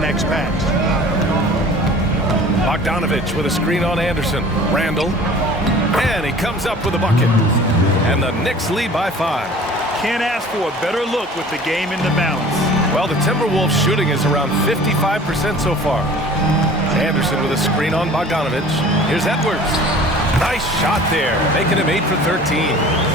next pass. Bogdanovich with a screen on Anderson. Randall. And he comes up with a bucket. And the Knicks lead by 5. Can't ask for a better look with the game in the balance. Well, the Timberwolves shooting is around 55% so far. Anderson with a screen on Bogdanovich. Here's Edwards. Nice shot there, making him 8 for 13.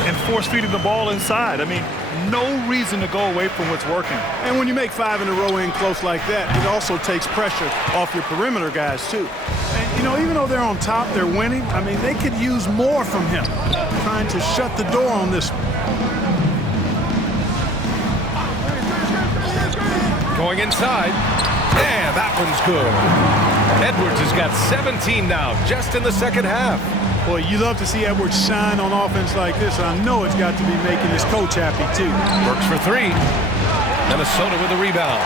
And force-feeding the ball inside. I mean, no reason to go away from what's working. And when you make 5 in a row in close like that, it also takes pressure off your perimeter guys, too. And, you know, even though they're on top, they're winning. I mean, they could use more from him, trying to shut the door on this one. Going inside. Yeah, that one's good. Edwards has got 17 now, just in the second half. Boy, you love to see Edwards shine on offense like this. I know it's got to be making his coach happy, too. Works for 3. Minnesota with a rebound.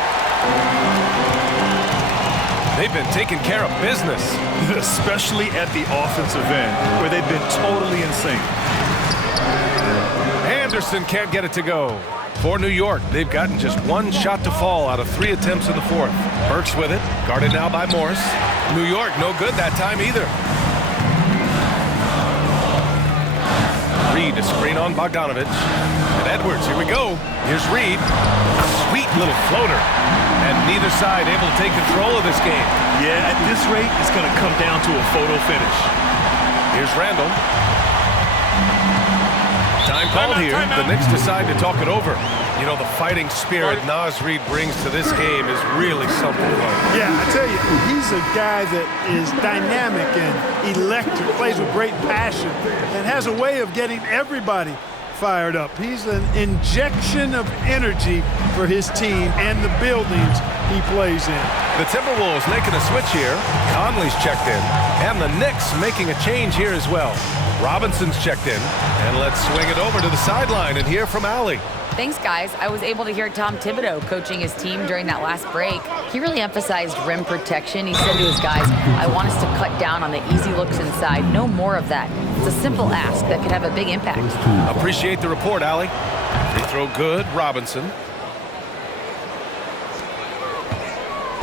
They've been taking care of business. Especially at the offensive end, where they've been totally in sync. Anderson can't get it to go. For New York, they've gotten just 1 shot to fall out of 3 attempts in the 4th. Burks with it, guarded now by Morris. New York, no good that time either. Reed, a screen on Bogdanovich. And Edwards, here we go. Here's Reed. Sweet little floater. And neither side able to take control of this game. Yeah, at this rate, it's going to come down to a photo finish. Here's Randall. Time called here. The Knicks decide to talk it over. You know, the fighting spirit Naz Reid brings to this game is really something fun. Yeah, I tell you, he's a guy that is dynamic and electric, plays with great passion, and has a way of getting everybody fired up. He's an injection of energy for his team and the buildings he plays in. The Timberwolves making a switch here. Conley's checked in. And the Knicks making a change here as well. Robinson's checked in. And let's swing it over to the sideline and hear from Allie. Thanks, guys. I was able to hear Tom Thibodeau coaching his team during that last break. He really emphasized rim protection. He said to his guys, I want us to cut down on the easy looks inside. No more of that. It's a simple ask that could have a big impact. Appreciate the report, Allie. They throw good, Robinson.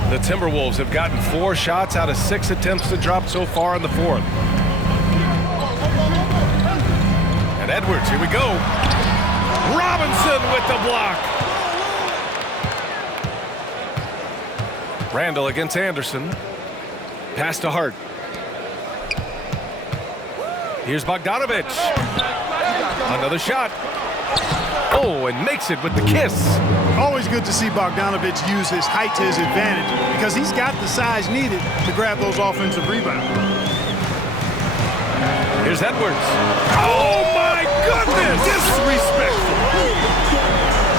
The Timberwolves have gotten 4 shots out of 6 attempts to drop so far in the 4th. And Edwards, here we go. Robinson with the block. Randall against Anderson. Pass to Hart. Here's Bogdanovich. Another shot. Oh, and makes it with the kiss. Always good to see Bogdanovich use his height to his advantage because he's got the size needed to grab those offensive rebounds. Here's Edwards. Oh, my goodness! Disrespectful.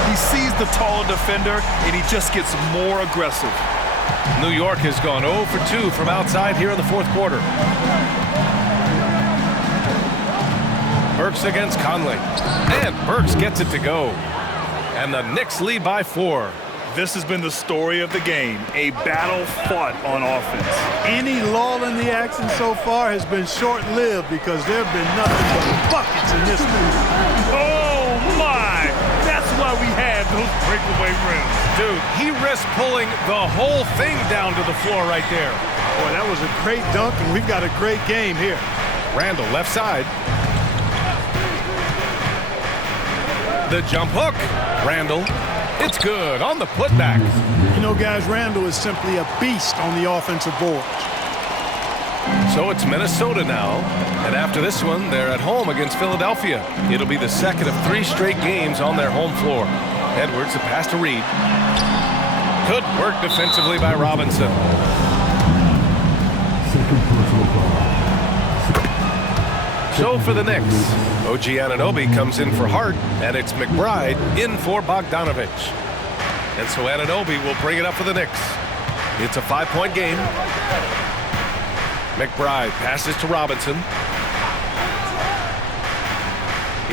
He sees the taller defender, and he just gets more aggressive. New York has gone 0 for 2 from outside here in the 4th quarter. Burks against Conley. And Burks gets it to go. And the Knicks lead by 4. This has been the story of the game, a battle fought on offense. Any lull in the action so far has been short-lived because there have been nothing but buckets in this one. Oh, my! That's why we have those breakaway rims. Dude, he risked pulling the whole thing down to the floor right there. Boy, that was a great dunk, and we've got a great game here. Randall, left side. The jump hook. Randall. It's good on the putback. You know, guys, Randall is simply a beast on the offensive boards. So it's Minnesota now. And after this one, they're at home against Philadelphia. It'll be the second of 3 straight games on their home floor. Edwards, a pass to Reed. Good work defensively by Robinson. So for the Knicks, OG Anunoby comes in for Hart, and it's McBride in for Bogdanovich. And so Anunoby will bring it up for the Knicks. It's a 5-point game. McBride passes to Robinson.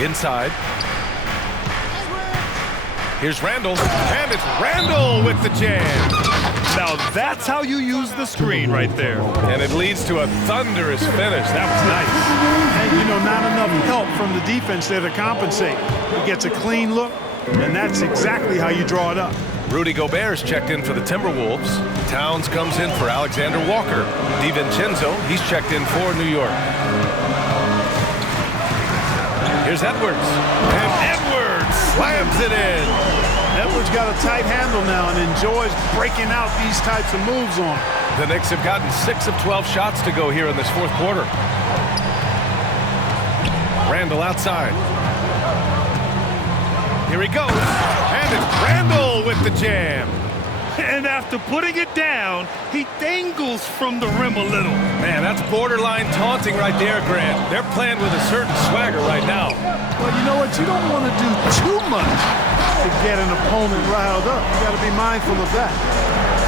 Inside. Here's Randall, and it's Randall with the jam. Now that's how you use the screen right there. And it leads to a thunderous finish. That was nice. And, you know, not enough help from the defense there to compensate. He gets a clean look, and that's exactly how you draw it up. Rudy Gobert's checked in for the Timberwolves. Towns comes in for Alexander Walker. DiVincenzo, he's checked in for New York. Here's Edwards. And Edwards slams it in. Edwards got a tight handle now and enjoys breaking out these types of moves on him. The Knicks have gotten 6 of 12 shots to go here in this fourth quarter. Randall outside. Here he goes. And it's Randall with the jam. And after putting it down, he dangles from the rim a little. Man, that's borderline taunting right there, Grant. They're playing with a certain swagger right now. Well, you know what? You don't want to do too much to get an opponent riled up. You got to be mindful of that.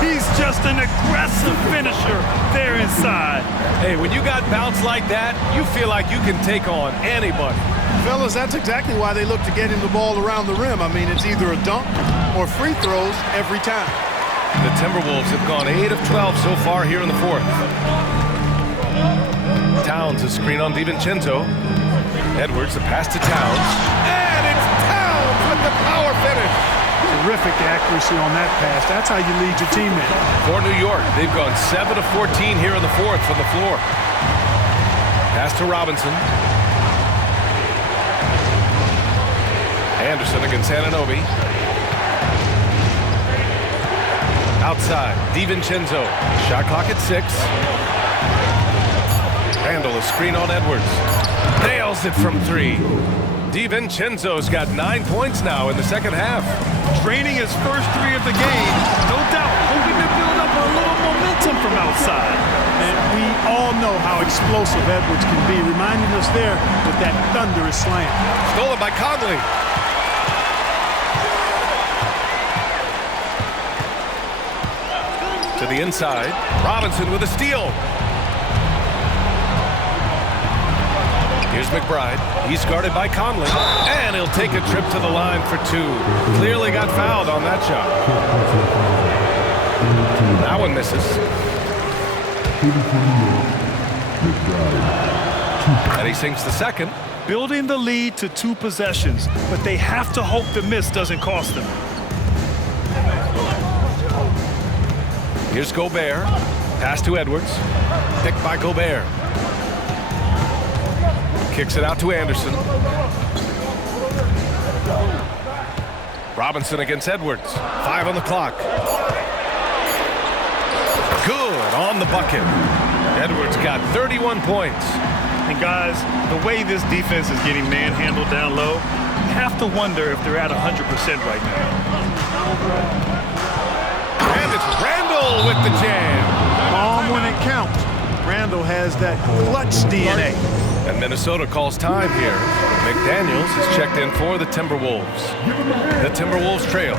He's just an aggressive finisher there inside. Hey, when you got bounce like that, you feel like you can take on anybody. Fellas, that's exactly why they look to get him the ball around the rim. I mean, it's either a dunk or free throws every time. The Timberwolves have gone 8 of 12 so far here in the fourth. Towns a screen on DiVincenzo. Edwards, the pass to Towns. And it's Towns with the power finish. Terrific accuracy on that pass. That's how you lead your teammate. For New York, they've gone 7 of 14 here in the fourth from the floor. Pass to Robinson. Anderson against Anunoby. Outside, DiVincenzo. Shot clock at 6. Randall, a screen on Edwards. Nails it from 3. DiVincenzo's got 9 points now in the second half. Draining his first 3 of the game. No doubt, hoping to build up a little momentum from outside. And we all know how explosive Edwards can be, reminding us there with that thunderous slam. Stolen by Conley. To the inside. Robinson with a steal. Here's McBride. He's guarded by Conley. And he'll take a trip to the line for 2. Clearly got fouled on that shot. That one misses. And he sinks the second. Building the lead to 2 possessions, but they have to hope the miss doesn't cost them. Here's Gobert. Pass to Edwards. Picked by Gobert. Kicks it out to Anderson. Robinson against Edwards. 5 on the clock. Good on the bucket. Edwards got 31 points. And guys, the way this defense is getting manhandled down low, you have to wonder if they're at 100% right now. And it's Randall with the jam. Bomb when it counts. Randall has that clutch DNA. And Minnesota calls time here. McDaniels is checked in for the Timberwolves. The Timberwolves trail.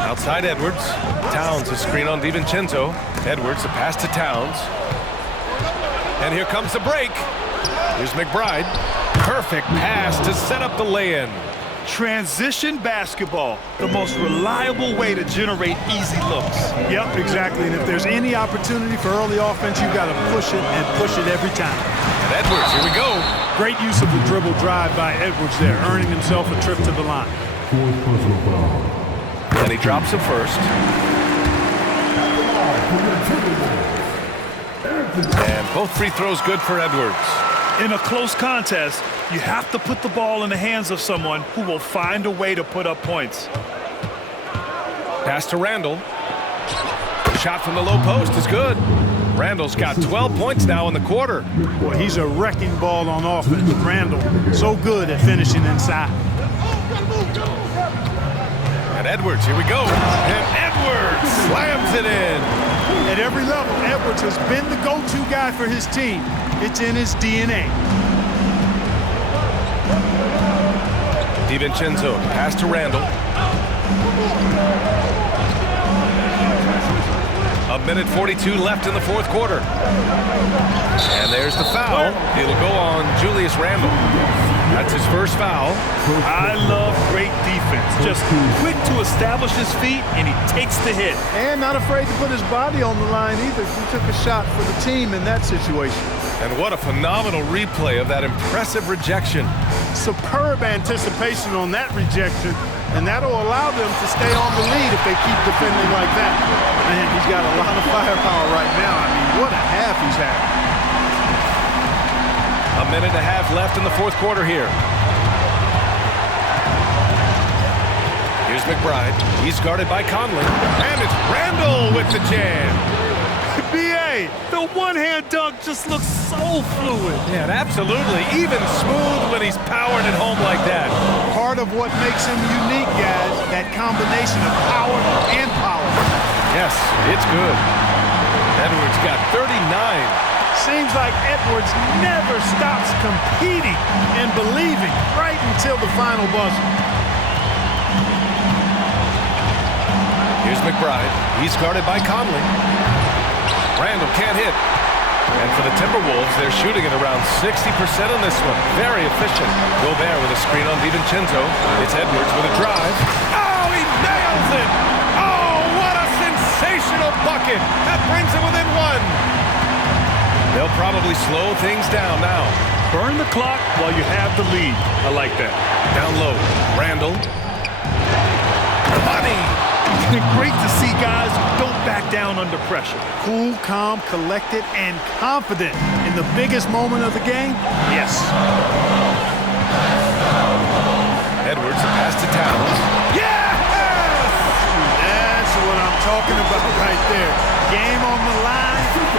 Outside Edwards. Towns a screen on DiVincenzo. Edwards a pass to Towns. And here comes the break. Here's McBride. Perfect pass to set up the lay-in. Transition basketball, the most reliable way to generate easy looks. Yep, exactly. And if there's any opportunity for early offense, you've got to push it and push it every time. And Edwards, here we go. Great use of the dribble drive by Edwards there, earning himself a trip to the line. And he drops it first. And both free throws good for Edwards. In a close contest, you have to put the ball in the hands of someone who will find a way to put up points. Pass to Randall. Shot from the low post is good. Randall's got 12 points now in the quarter. Boy, he's a wrecking ball on offense. Randall, so good at finishing inside. And Edwards, here we go. And Edwards slams it in. At every level, Edwards has been the go-to guy for his team. It's in his DNA. DiVincenzo, pass to Randall. A minute 42 left in the fourth quarter. And there's the foul. It'll go on Julius Randle. That's his first foul. I love great defense. Just quick to establish his feet, and he takes the hit. And not afraid to put his body on the line either. He took a shot for the team in that situation. And what a phenomenal replay of that impressive rejection. Superb anticipation on that rejection, and that'll allow them to stay on the lead if they keep defending like that. Man, he's got a lot of firepower right now. I mean, what a half he's had. A minute and a half left in the fourth quarter here. Here's McBride. He's guarded by Conley. And it's Randall with the jam. B.A., the one-hand dunk just looks so fluid. Yeah, absolutely. Even smooth when he's powered at home like that. Part of what makes him unique, guys, that combination of power and power. Yes, it's good. Edwards got 39. Seems like Edwards never stops competing and believing right until the final buzzer. Here's McBride. He's guarded by Conley. Randall can't hit. And for the Timberwolves, they're shooting at around 60% on this one. Very efficient. Gobert with a screen on DiVincenzo. It's Edwards with a drive. Oh, he nails it! Oh, what a sensational bucket! That brings him within one. They'll probably slow things down now. Burn the clock while you have the lead. I like that. Down low, Randall. Money! Great to see guys who don't back down under pressure. Cool, calm, collected, and confident in the biggest moment of the game. Yes. Edwards, a pass to Towns. Yes! That's what I'm talking about right there. Game on the line.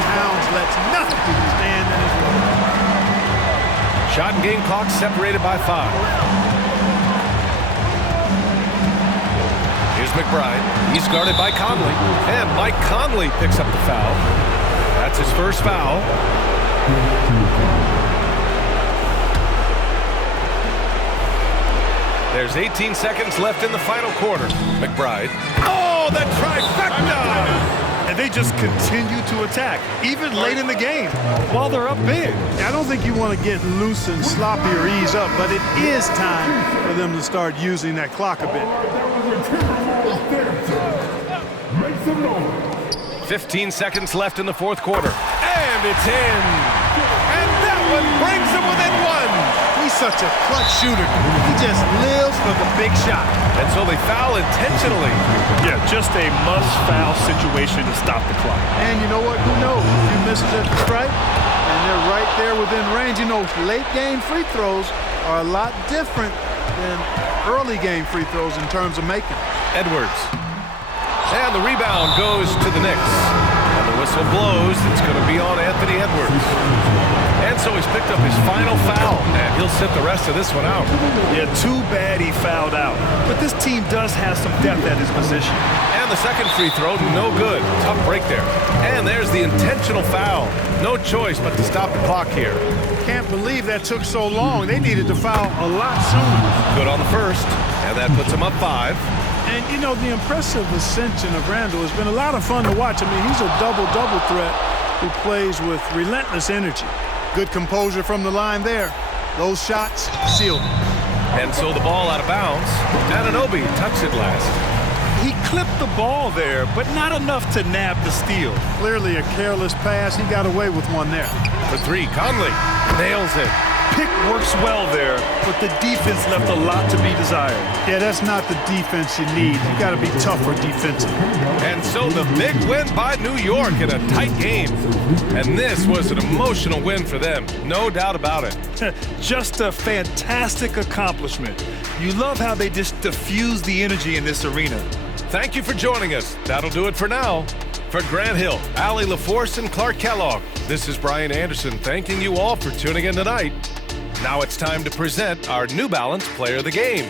Towns lets nothing stand in his way. Shot and game clock separated by 5. Here's McBride. He's guarded by Conley. And Mike Conley picks up the foul. That's his first foul. There's 18 seconds left in the final quarter. McBride. Oh, the trifecta! And they just continue to attack, even late in the game, while they're up big. I don't think you want to get loose and sloppy or ease up, but it is time for them to start using that clock a bit. 15 seconds left in the fourth quarter. And it's in. And that one brings him within one. He's such a clutch shooter. He just lives for the big shot. And so they foul intentionally. Yeah, just a must-foul situation to stop the clock. And you know what? Who knows? A few misses at the stripe, and they're right there within range. You know, late-game free throws are a lot different than early-game free throws in terms of making. Edwards. And the rebound goes to the Knicks. And the whistle blows. It's going to be on Anthony Edwards. And so he's picked up his final foul, and he'll sit the rest of this one out. Yeah, too bad he fouled out. But this team does have some depth at his position. And the second free throw, no good. Tough break there. And there's the intentional foul. No choice but to stop the clock here. Can't believe that took so long. They needed to foul a lot sooner. Good on the first, and that puts him up 5. And, you know, the impressive ascension of Randall has been a lot of fun to watch. I mean, he's a double-double threat who plays with relentless energy. Good composure from the line there. Those shots sealed him. And so the ball out of bounds. Anunoby touched it last. He clipped the ball there, but not enough to nab the steal. Clearly a careless pass. He got away with one there. For 3, Conley nails it. Pick works well there, but the defense left a lot to be desired. Yeah, that's not the defense you need. You got to be tougher defensively. And so the big win by New York in a tight game. And this was an emotional win for them, no doubt about it. Just a fantastic accomplishment. You love how they just diffuse the energy in this arena. Thank you for joining us. That'll do it for now. For Grant Hill, Allie LaForce, and Clark Kellogg, this is Brian Anderson thanking you all for tuning in tonight. Now it's time to present our New Balance Player of the Game.